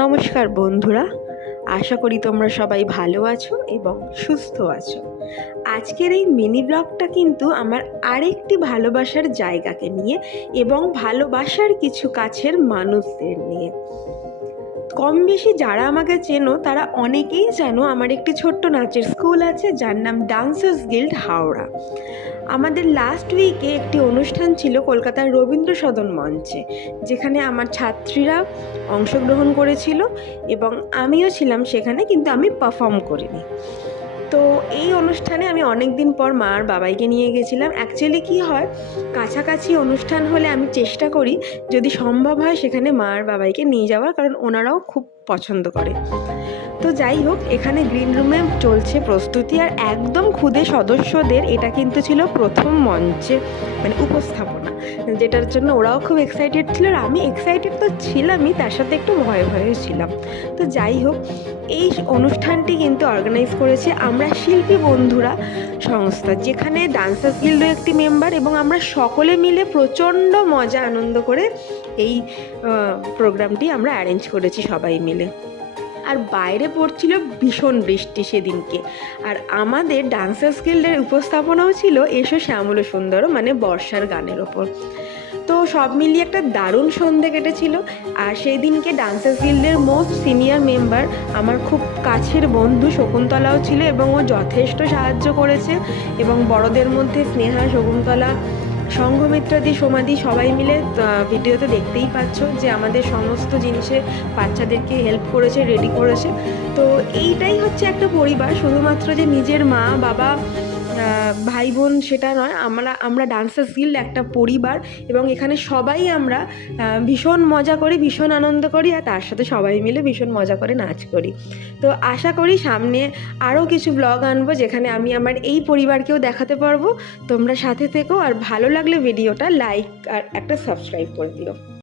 নমস্কার বন্ধুরা, আশা করি তোমরা সবাই ভালো আছো এবং সুস্থ আছো। আজকের এই মিনি ব্লগটা কিন্তু আমার আরেকটি ভালোবাসার জায়গাকে নিয়ে এবং ভালোবাসার কিছু কাছের মানুষদের নিয়ে। কম বেশি যারা আমাকে চেনো তারা অনেকেই জানো আমার একটি ছোট্ট নাচের স্কুল আছে যার নাম ডান্সার্স গিল্ড হাওড়া। আমাদের লাস্ট উইকে একটি অনুষ্ঠান ছিল কলকাতার রবীন্দ্র সদন মঞ্চে, যেখানে আমার ছাত্রীরা অংশগ্রহণ করেছিল এবং আমিও ছিলাম সেখানে, কিন্তু আমি পারফর্ম করিনি। তো এই অনুষ্ঠানে আমি অনেক দিন পর মা আর বাবাইকে নিয়ে গেছিলাম। অ্যাকচুয়ালি কী হয়, কাছাকাছি অনুষ্ঠান হলে আমি চেষ্টা করি যদি সম্ভব হয় সেখানে মা আর বাবাইকে নিয়ে যাওয়ার, কারণ ওনারাও খুব পছন্দ করে। তো যাই হোক, এখানে গ্রিন রুমে চলছে প্রস্তুতি, আর একদম খুদে সদস্যদের এটা কিন্তু ছিল প্রথম মঞ্চে মানে উপস্থাপনা, যেটার জন্য ওরাও খুব এক্সাইটেড ছিল আর আমি এক্সাইটেড তো ছিলামই, তার সাথে একটু ভয়ে ভয়ে ছিলাম। তো যাই হোক, এই অনুষ্ঠানটি কিন্তু অর্গানাইজ করেছে আমরা শিল্পী বন্ধুরা সংস্থা, যেখানে ডান্সার্স গিল্ডও একটি মেম্বার, এবং আমরা সকলে মিলে প্রচণ্ড মজা আনন্দ করে এই প্রোগ্রামটি আমরা অ্যারেঞ্জ করেছি সবাই মিলে। আর বাইরে পড়ছিল ভীষণ বৃষ্টি সেদিনকে, আর আমাদের ডান্সার্স গিল্ডের উপস্থাপনাও ছিল এসো শ্যামল সুন্দর, মানে বর্ষার গানের ওপর। তো সব মিলিয়ে একটা দারুণ সন্ধে কেটেছিল। আর সেই দিনকে ডান্সার্স গিল্ডের মোস্ট সিনিয়র মেম্বার আমার খুব কাছের বন্ধু শকুন্তলাও ছিল, এবং ও যথেষ্ট সাহায্য করেছে। এবং বড়দের মধ্যে স্নেহা, শকুন্তলা, সংঘমিত্রাদি, সমাধি সবাই মিলে ভিডিওতে দেখতেই পাচ্ছ যে আমাদের সমস্ত জিনিসে বাচ্চাদেরকে হেল্প করেছে, রেডি করেছে। তো এইটাই হচ্ছে একটা পরিবার, শুধুমাত্র যে নিজের মা বাবা ভাই বোন সেটা নয়, আমরা ডান্সার্স গিল্ড একটা পরিবার, এবং এখানে সবাই আমরা ভীষণ মজা করি, ভীষণ আনন্দ করি, আর তার সাথে সবাই মিলে ভীষণ মজা করে নাচ করি। তো আশা করি সামনে আরও কিছু ব্লগ আনবো যেখানে আমি আমার এই পরিবারকেও দেখাতে পারবো। তোমরা সাথে থেকো, আর ভালো লাগলে ভিডিওটা লাইক আর একটা সাবস্ক্রাইব করে দিও।